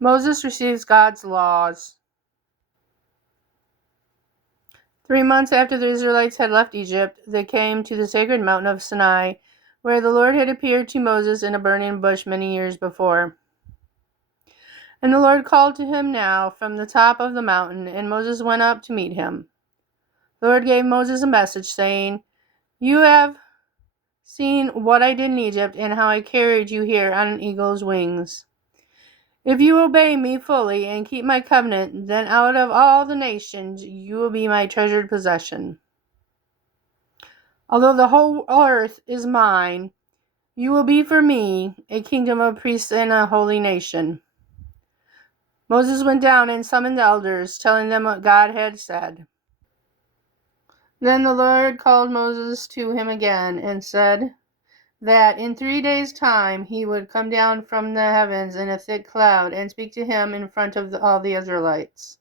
Moses receives God's laws. 3 months after the Israelites had left Egypt, they came to the sacred mountain of Sinai, where the Lord had appeared to Moses in a burning bush many years before. And the Lord called to him now from the top of the mountain, and Moses went up to meet him. The Lord gave Moses a message, saying, "You have seen what I did in Egypt, and how I carried you here on an eagle's wings. If you obey me fully and keep my covenant, then out of all the nations you will be my treasured possession. Although the whole earth is mine, you will be for me a kingdom of priests and a holy nation." Moses went down and summoned the elders, telling them what God had said. Then the Lord called Moses to him again and said that in 3 days' time he would come down from the heavens in a thick cloud and speak to him in front of all the Israelites.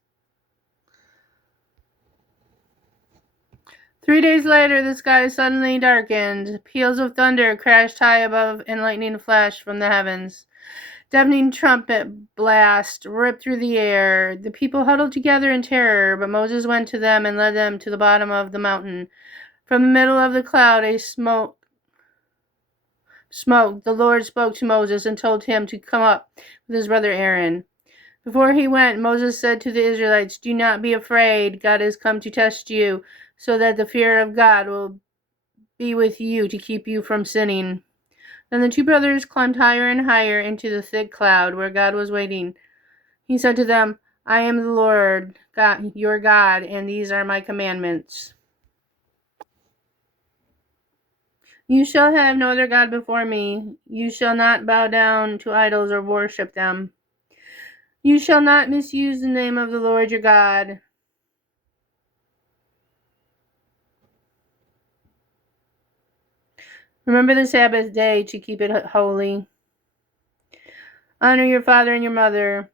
3 days later, the sky suddenly darkened. Peals of thunder crashed high above, and lightning flashed from the heavens. Deafening trumpet blast ripped through the air. The people huddled together in terror, but Moses went to them and led them to the bottom of the mountain. From the middle of the cloud, a smoke. The Lord spoke to Moses and told him to come up with his brother Aaron. Before he went, Moses said to the Israelites, "Do not be afraid. God has come to test you, so that the fear of God will be with you to keep you from sinning." Then the two brothers climbed higher and higher into the thick cloud where God was waiting. He said to them, "I am the Lord, God, your God, and these are my commandments. You shall have no other God before me. You shall not bow down to idols or worship them. You shall not misuse the name of the Lord your God. Remember the Sabbath day to keep it holy. Honor your father and your mother.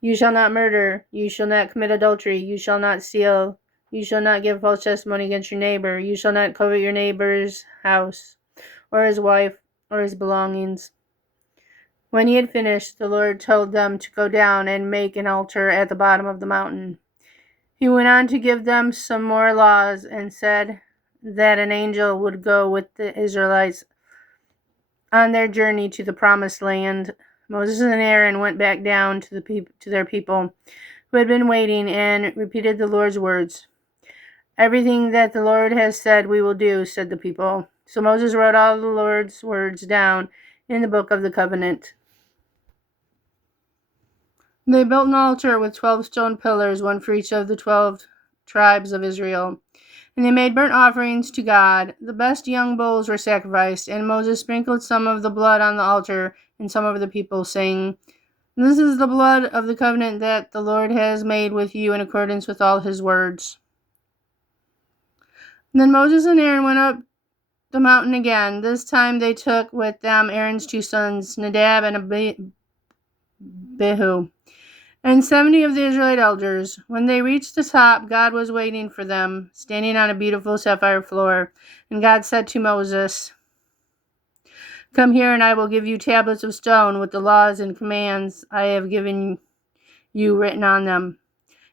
You shall not murder. You shall not commit adultery. You shall not steal. You shall not give false testimony against your neighbor. You shall not covet your neighbor's house, or his wife, or his belongings." When he had finished, the Lord told them to go down and make an altar at the bottom of the mountain. He went on to give them some more laws and said that an angel would go with the Israelites on their journey to the promised land. Moses and Aaron went back down to their people who had been waiting and repeated the Lord's words. "Everything that the Lord has said we will do," said the people. So Moses wrote all the Lord's words down in the book of the covenant. They built an altar with 12 stone pillars, one for each of the 12 tribes of Israel. And they made burnt offerings to God. The best young bulls were sacrificed, and Moses sprinkled some of the blood on the altar and some over the people, saying, "This is the blood of the covenant that the Lord has made with you in accordance with all his words." Then Moses and Aaron went up the mountain again. This time they took with them Aaron's 2 sons, Nadab and Abihu, and 70 of the Israelite elders. When they reached the top, God was waiting for them, standing on a beautiful sapphire floor. And God said to Moses, "Come here, and I will give you tablets of stone with the laws and commands I have given you written on them."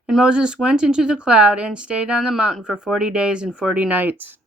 And Moses went into the cloud and stayed on the mountain for 40 days and 40 nights.